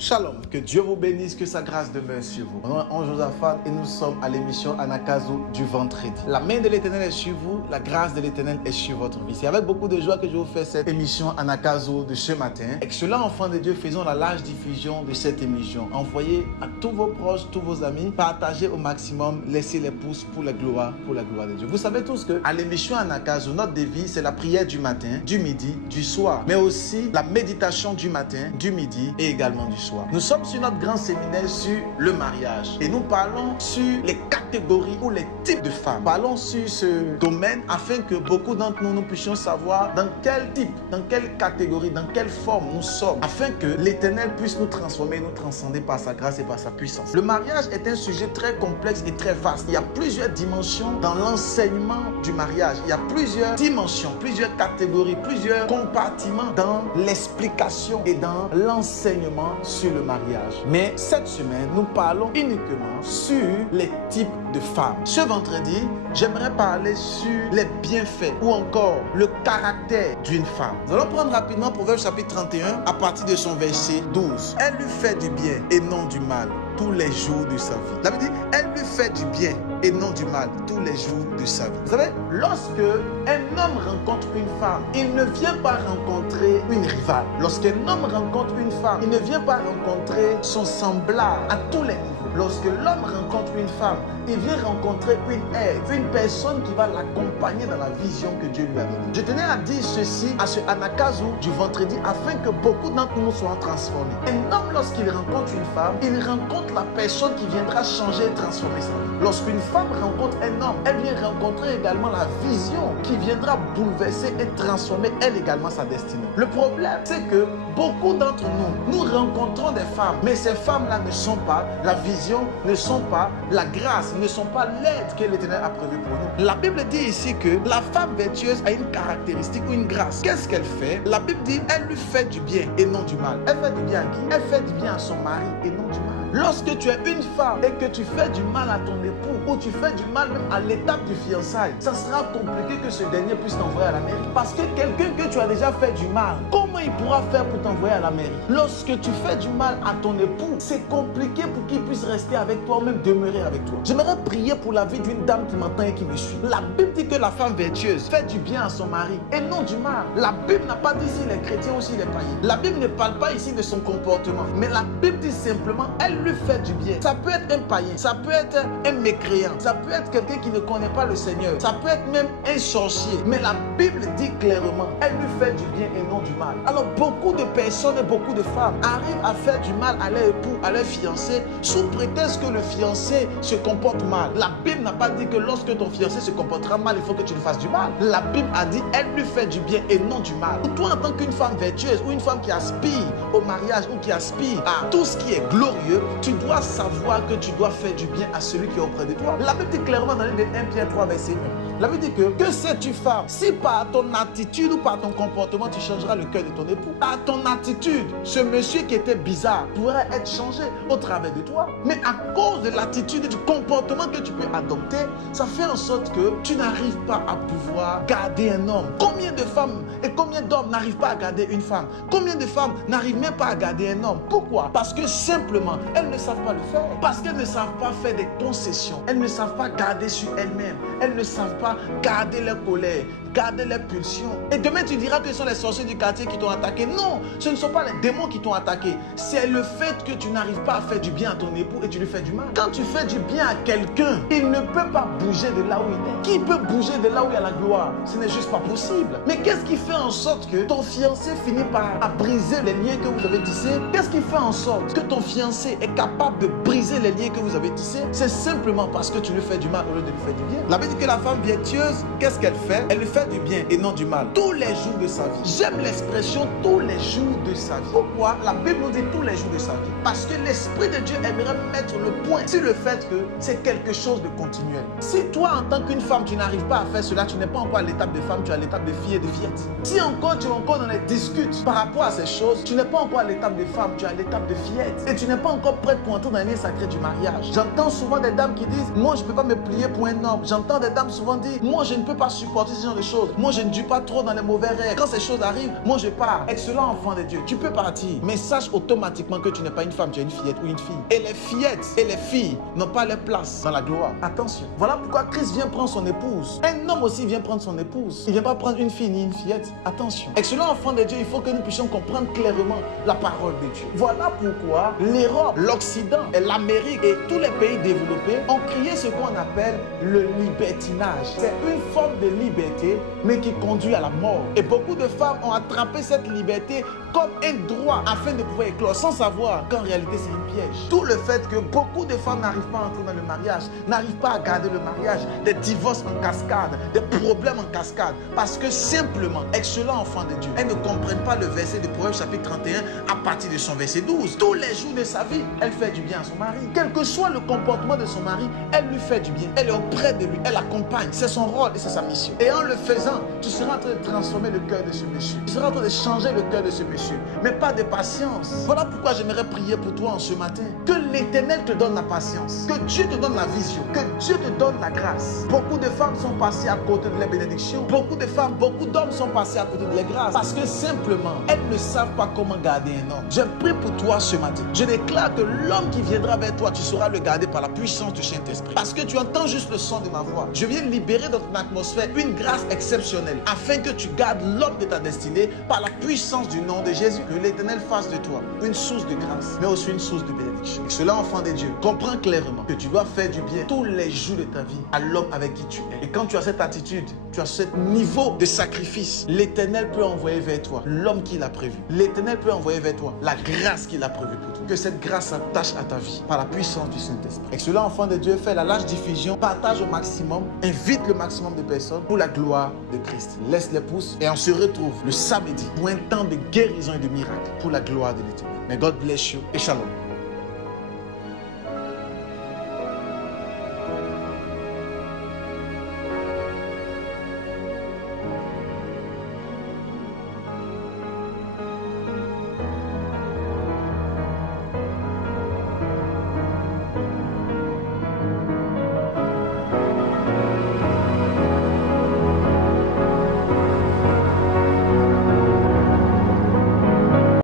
Shalom, que Dieu vous bénisse, que sa grâce demeure sur vous. Mon nom est Ange Josaphat et nous sommes à l'émission Anakazu du vendredi. La main de l'Éternel est sur vous, la grâce de l'Éternel est sur votre vie. C'est avec beaucoup de joie que je vous fais cette émission Anakazu de ce matin. Excellents enfants de Dieu, faisons la large diffusion de cette émission. Envoyez à tous vos proches, tous vos amis, partagez au maximum, laissez les pouces pour la gloire de Dieu. Vous savez tous que à l'émission Anakazu, notre devise c'est la prière du matin, du midi, du soir, mais aussi la méditation du matin, du midi et également du soir. Nous sommes sur notre grand séminaire sur le mariage et nous parlons sur les catégories ou les types de femmes. Parlons sur ce domaine afin que beaucoup d'entre nous puissions savoir dans quel type, dans quelle catégorie, dans quelle forme nous sommes, afin que l'Éternel puisse nous transformer, nous transcender par sa grâce et par sa puissance. Le mariage est un sujet très complexe et très vaste. Il y a plusieurs dimensions dans l'enseignement du mariage. Il y a plusieurs dimensions, plusieurs catégories, plusieurs compartiments dans l'explication et dans l'enseignement sur le mariage. Mais cette semaine, nous parlons uniquement sur les types de femmes. Ce vendredi, j'aimerais parler sur les bienfaits ou encore le caractère d'une femme. Nous allons prendre rapidement Proverbe chapitre 31 à partir de son verset 12. Elle lui fait du bien et non du mal tous les jours de sa vie. La Bible dit, elle lui fait du bien et non du mal tous les jours de sa vie. Vous savez, lorsque un homme rencontre une femme, il ne vient pas rencontrer une rivale. Lorsqu'un homme rencontre une femme, il ne vient pas rencontrer son semblable à tous les niveaux. Lorsque l'homme rencontre une femme, il vient rencontrer une aide, une personne qui va l'accompagner dans la vision que Dieu lui a donnée. Je tenais à dire ceci à ce Anakazu du vendredi afin que beaucoup d'entre nous soient transformés. Un homme, lorsqu'il rencontre une femme, il rencontre la personne qui viendra changer et transformer sa vie. Lorsqu'une femme rencontre un homme, elle vient rencontrer également la vision qui viendra bouleverser et transformer elle également sa destinée. Le problème, c'est que beaucoup d'entre nous rencontrons des femmes, mais ces femmes-là ne sont pas la vision, ne sont pas la grâce, ne sont pas l'aide que l'Éternel a prévue pour nous. La Bible dit ici que la femme vertueuse a une caractéristique ou une grâce. Qu'est-ce qu'elle fait? La Bible dit, elle lui fait du bien et non du mal. Elle fait du bien à qui? Elle fait du bien à son mari et non du mal. Lorsque tu es une femme et que tu fais du mal à ton époux ou tu fais du mal même à l'étape du fiançailles, ça sera compliqué que ce dernier puisse t'envoyer à la mairie. Parce que quelqu'un que tu as déjà fait du mal, comment il pourra faire pour t'envoyer à la mairie? Lorsque tu fais du mal à ton époux, c'est compliqué pour qu'il puisse rester avec toi ou même demeurer avec toi. J'aimerais prier pour la vie d'une dame qui m'entend et qui me suit. La Bible dit que la femme vertueuse fait du bien à son mari et non du mal. La Bible n'a pas dit si les chrétiens ou si les païens. La Bible ne parle pas ici de son comportement, mais la Bible dit simplement elle lui fait du bien. Ça peut être un païen, ça peut être un mécréant, ça peut être quelqu'un qui ne connaît pas le Seigneur, ça peut être même un sorcier. Mais la Bible dit clairement, elle lui fait du bien et non du mal. Alors beaucoup de personnes et beaucoup de femmes arrivent à faire du mal à leur époux, à leur fiancé, sous prétexte que le fiancé se comporte mal. La Bible n'a pas dit que lorsque ton fiancé se comportera mal, il faut que tu lui fasses du mal. La Bible a dit, elle lui fait du bien et non du mal. Toi, en tant qu'une femme vertueuse ou une femme qui aspire au mariage ou qui aspire à tout ce qui est glorieux, tu dois savoir que tu dois faire du bien à celui qui est auprès de toi. La Bible dit clairement dans le livre de 1 Pierre 3 verset 1. La Bible dit que sais-tu femme, si par ton attitude ou par ton comportement tu changeras le cœur de ton époux, par ton attitude, ce monsieur qui était bizarre pourrait être changé au travers de toi. Mais à cause de l'attitude et du comportement que tu peux adopter, ça fait en sorte que tu n'arrives pas à pouvoir garder un homme. Combien de femmes et combien d'hommes n'arrivent pas à garder une femme? Combien de femmes n'arrivent même pas à garder un homme? Pourquoi? Parce que simplement, elles ne savent pas le faire. Parce qu'elles ne savent pas faire des concessions. Elles ne savent pas garder sur elles-mêmes. Elles ne savent pas garder leur colère, garder leurs pulsions. Et demain, tu diras que ce sont les sorciers du quartier qui t'ont attaqué. Non, ce ne sont pas les démons qui t'ont attaqué. C'est le fait que tu n'arrives pas à faire du bien à ton époux et tu lui fais du mal. Quand tu fais du bien à quelqu'un, il ne peut pas bouger de là où il est. Qui peut bouger de là où il y a la gloire? Ce n'est juste pas possible. Mais qu'est-ce qui fait en sorte que ton fiancé finit par briser les liens que vous avez tissés? Qu'est-ce qui fait en sorte que ton fiancé est capable de briser les liens que vous avez tissés? C'est simplement parce que tu lui fais du mal au lieu de lui faire du bien. La Bible dit que la femme vertueuse, qu'est-ce qu'elle fait? Elle lui fait du bien et non du mal tous les jours de sa vie. J'aime l'expression tous les jours de sa vie. Pourquoi? La Bible nous dit tous les jours de sa vie. Parce que l'Esprit de Dieu aimerait mettre le point sur le fait que c'est quelque chose de continuel. Si toi, en tant qu'une femme, tu n'arrives pas à faire cela, tu n'es pas encore à l'étape de femme, tu es à l'étape de fille et de fillette. Si encore tu es encore dans les disputes par rapport à ces choses, tu n'es pas encore à l'étape de femme, tu es à l'étape de fillette. Et tu n'es pas encore prête pour entrer dans les liens sacrés du mariage. J'entends souvent des dames qui disent, moi je ne peux pas me plier pour un homme. J'entends des dames souvent dire, moi je ne peux pas supporter ce genre de choses. Moi, je ne dis pas trop dans les mauvais rêves. Quand ces choses arrivent, moi, je pars. Excellent enfant de Dieu, tu peux partir. Mais sache automatiquement que tu n'es pas une femme, tu es une fillette ou une fille. Et les fillettes et les filles n'ont pas leur place dans la gloire. Attention. Voilà pourquoi Christ vient prendre son épouse. Un homme aussi vient prendre son épouse. Il ne vient pas prendre une fille ni une fillette. Attention. Excellent enfant de Dieu, il faut que nous puissions comprendre clairement la parole de Dieu. Voilà pourquoi l'Europe, l'Occident, l'Amérique et tous les pays développés ont créé ce qu'on appelle le libertinage. C'est une forme de liberté, mais qui conduit à la mort. Et beaucoup de femmes ont attrapé cette liberté comme un droit afin de pouvoir éclore, sans savoir qu'en réalité c'est un piège. Tout le fait que beaucoup de femmes n'arrivent pas à entrer dans le mariage, n'arrivent pas à garder le mariage, des divorces en cascade, des problèmes en cascade, parce que simplement, excellent enfant de Dieu, elles ne comprennent pas le verset de Proverbes chapitre 31 à partir de son verset 12. Tous les jours de sa vie, elle fait du bien à son mari. Quel que soit le comportement de son mari, elle lui fait du bien. Elle est auprès de lui, elle l'accompagne. C'est son rôle et c'est sa mission. Et en le faisant, tu seras en train de transformer le cœur de ce monsieur. Tu seras en train de changer le cœur de ce monsieur. Mais pas de patience. Voilà pourquoi j'aimerais prier pour toi en ce matin. Que l'Éternel te donne la patience. Que Dieu te donne la vision. Que Dieu te donne la grâce. Beaucoup de femmes sont passées à côté de la bénédiction. Beaucoup de femmes, beaucoup d'hommes sont passés à côté de la grâce. Parce que simplement, elles ne savent pas comment garder un homme. Je prie pour toi ce matin. Je déclare que l'homme qui viendra vers toi, tu sauras le garder par la puissance du Saint-Esprit. Parce que tu entends juste le son de ma voix. Je viens libérer dans ton atmosphère une grâce exceptionnelle afin que tu gardes l'homme de ta destinée par la puissance du nom de Jésus. Que l'Éternel fasse de toi une source de grâce, mais aussi une source de bénédiction. Et cela, enfant de Dieu, comprends clairement que tu dois faire du bien tous les jours de ta vie à l'homme avec qui tu es. Et quand tu as cette attitude, tu as ce niveau de sacrifice, l'Éternel peut envoyer vers toi l'homme qu'il a prévu. L'Éternel peut envoyer vers toi la grâce qu'il a prévue pour toi. Que cette grâce s'attache à ta vie par la puissance du Saint-Esprit. Et cela, enfant de Dieu, fais la large diffusion, partage au maximum, invite le maximum de personnes pour la gloire de Christ. Laisse les pouces et on se retrouve le samedi pour un temps de guérison et de miracles pour la gloire de l'Éternel. May God bless you et shalom.